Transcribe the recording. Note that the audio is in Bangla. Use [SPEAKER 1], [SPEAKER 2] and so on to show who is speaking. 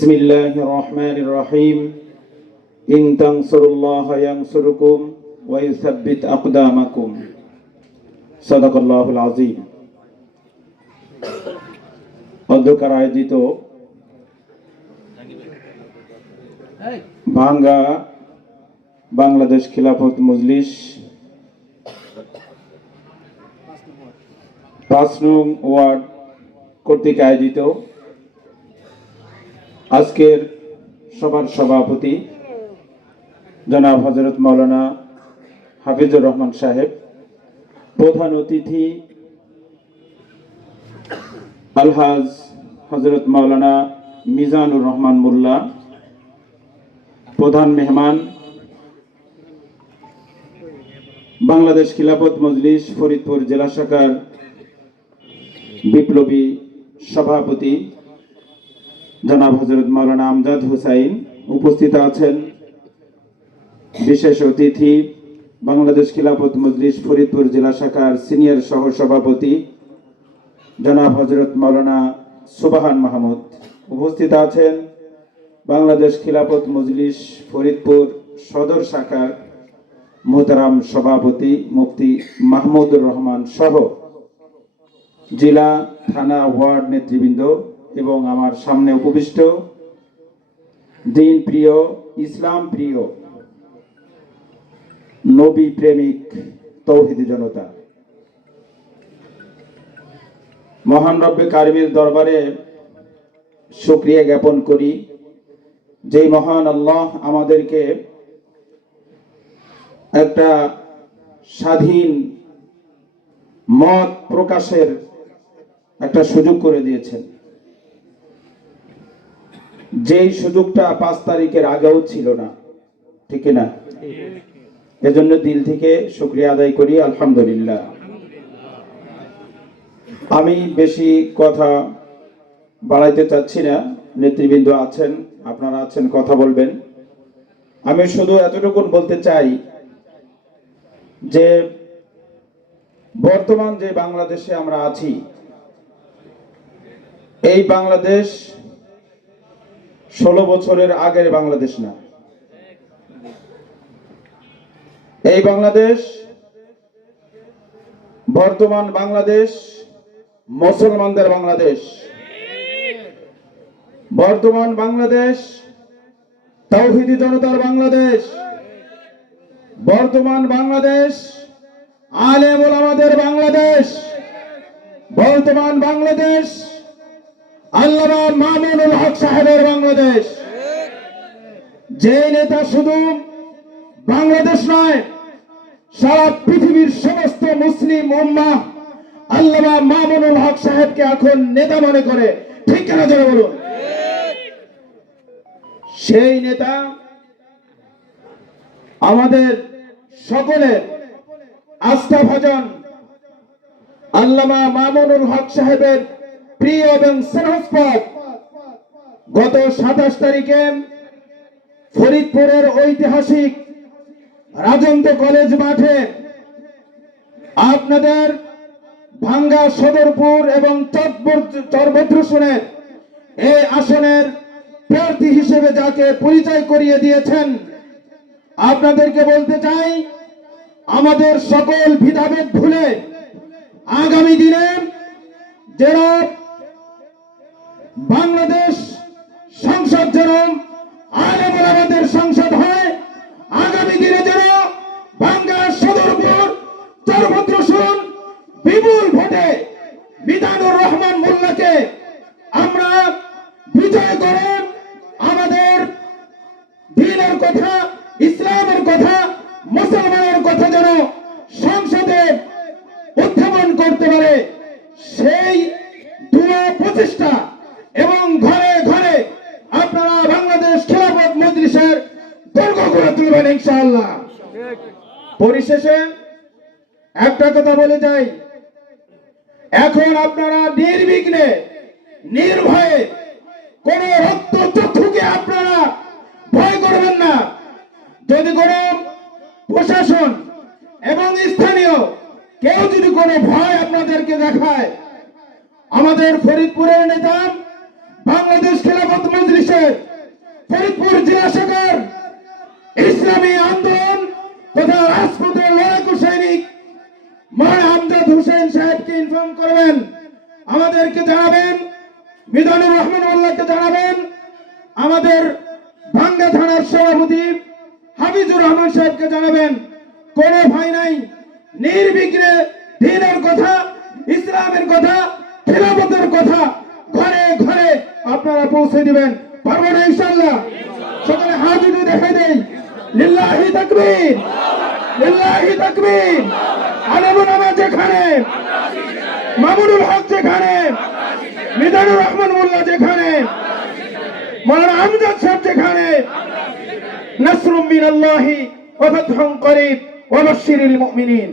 [SPEAKER 1] بسم الله الرحمن الرحيم إن تنصروا الله ينصركم ويثبت أقدامكم صدق الله العظيم অধ্যকার আয়োজিত ভাঙ্গা বাংলাদেশ খিলাফত মজলিস পাঁচ নং ওয়ার্ড কর্তৃক আয়োজিত আজকের সভার সভাপতি জনাব হজরত মাওলানা হাফিজুর রহমান সাহেব, প্রধান অতিথি আলহাজ হজরত মাওলানা মিজানুর রহমান মোল্লা, প্রধান মেহমান, বাংলাদেশ খিলাফত মজলিস ফরিদপুর জেলা শাখার বিপ্লবী সভাপতি জনাব হজরত মাওলানা আমজাদ হুসাইন উপস্থিত আছেন। বিশেষ অতিথি, বাংলাদেশ খিলাফত মজলিস ফরিদপুর জেলা শাখার সিনিয়র সহ সভাপতি জনাব হজরত মাওলানা সুবাহান মাহমুদ উপস্থিত আছেন। বাংলাদেশ খিলাফত মজলিস ফরিদপুর সদর শাখার মোহতারাম সভাপতি মুফতি মাহমুদুর রহমান সহ। জেলা, থানা, ওয়ার্ড নেতৃবৃন্দ এবং আমার সামনে উপবিষ্ট দিন প্রিয় ইসলাম প্রিয় নবী প্রেমিক তৌহিদি জনতা। মহান রব্বে কারিমের দরবারে শুক্রিয়া জ্ঞাপন করি। যেই মহান আল্লাহ আমাদেরকে একটা স্বাধীন মত প্রকাশের একটা সুযোগ করে দিয়েছেন। যেই সুযোগটা পাঁচ তারিখের আগেও ছিল না, ঠিক না এজন্য দিল থেকে শুক্রিয়া আদায় করি, আলহামদুলিল্লাহ। আমি বেশি কথা বাড়াইতে চাচ্ছি না, নেতৃবৃন্দ আছেন, আপনারা আছেন, কথা বলবেন। আমি শুধু এতটুকুন বলতে চাই যে, বর্তমান যে বাংলাদেশে আমরা আছি, এই বাংলাদেশ ষোলো বছরের আগের বাংলাদেশ না। এই বাংলাদেশ, বর্তমান বাংলাদেশ, মুসলমানদের বাংলাদেশ। বর্তমান বাংলাদেশ, তৌহিদি জনতার বাংলাদেশ। বর্তমান বাংলাদেশ, আলেম ওলামাদের বাংলাদেশ। বর্তমান বাংলাদেশ আল্লামা মামুনুল হক সাহেবের বাংলাদেশ। যে নেতা শুধু বাংলাদেশ নয়, সারা পৃথিবীর সমস্ত মুসলিম উম্মাহ আল্লামা মামুনুল হক সাহেবকে এখন নেতা মনে করে। ঠিক কেন যারা বলুন? সেই নেতা আমাদের সকলের আস্থা ভজন আল্লামা মামুনুল হক সাহেবের প্রিয় এবং স্নেহস্পদ গত সাতাশ তারিখে ফরিদপুরের ঐতিহাসিক রাজন্ত কলেজ মাঠে আপনাদের ভাঙ্গা সদরপুর এবং চরভদ্রসনের এই আসনের প্রার্থী হিসেবে যাকে পরিচয় করিয়ে দিয়েছেন, আপনাদেরকে বলতে চাই, আমাদের সকল ভিদাভেদ ভুলে আগামী দিনে যারা বাংলাদেশ সংসদ যেন আলেম আমাদের সংসদ হয়, আগামী দিনে যেন বাংলা সদরপুর চরভদ্রসন বিপুল ভোটে মিজানুর রহমান মোল্লাকে আমরা বিজয় করে আমাদের দিনের কথা, ইসলামের কথা, মুসলমানের কথা যেন সংসদে উত্থাপন করতে পারে, সেই দুয়া প্রচেষ্টা এবং ঘরে ঘরে আপনারা বাংলাদেশ খেলাফত মজলিসের দুর্গ করে তুলবেন ইনশাআল্লাহ। পরিশেষে একটা কথা বলে যাই। এখন আপনারা নির্বিঘ্নে, নির্ভয়ে কোন রক্ত চক্ষুকে আপনারা ভয় করবেন না। যদি কোনো প্রশাসন এবং স্থানীয় কেউ যদি কোনো ভয় আপনাদেরকে দেখায়, আমাদের ফরিদপুরের নেতা বাংলাদেশ খেলাফত মজলিসের ফরিদপুর জেলা শাখার ইসলামী আন্দোলন তথা রাজপথের লড়াকু সৈনিক মহান আমজাদ হোসেন সাহেবকে ইনফর্ম করবেন। আমাদেরকে জানাবেন, মিজানুর রহমান উল্লাহকে জানাবেন, আমাদের ভাঙ্গা থানার সভাপতি হাফিজুর রহমান সাহেবকে জানাবেন। কোন ভয় নাই, নির্বিঘ্নে দিনের কথা, ইসলামের কথা, খেলাফতের কথা ঘরে ঘরে আপনারা পৌঁছে দিবেন। পারব না ইনশাল্লাহ সকালে হাত দেখাই দেই। লিল্লাহি তাকবীর লিল্লাহি তাকবীর। আলেমুল আমার যেখানে, মামুনুল হক যেখানে, মিজানুর রহমান মোল্লা যেখানে, মৌলানা আমজাদ সাহেব যেখানে, নাসরুম মিনাল্লাহি ওয়া ফাতহুন করিব ওয়া বাশশিরিল মুমিনিন।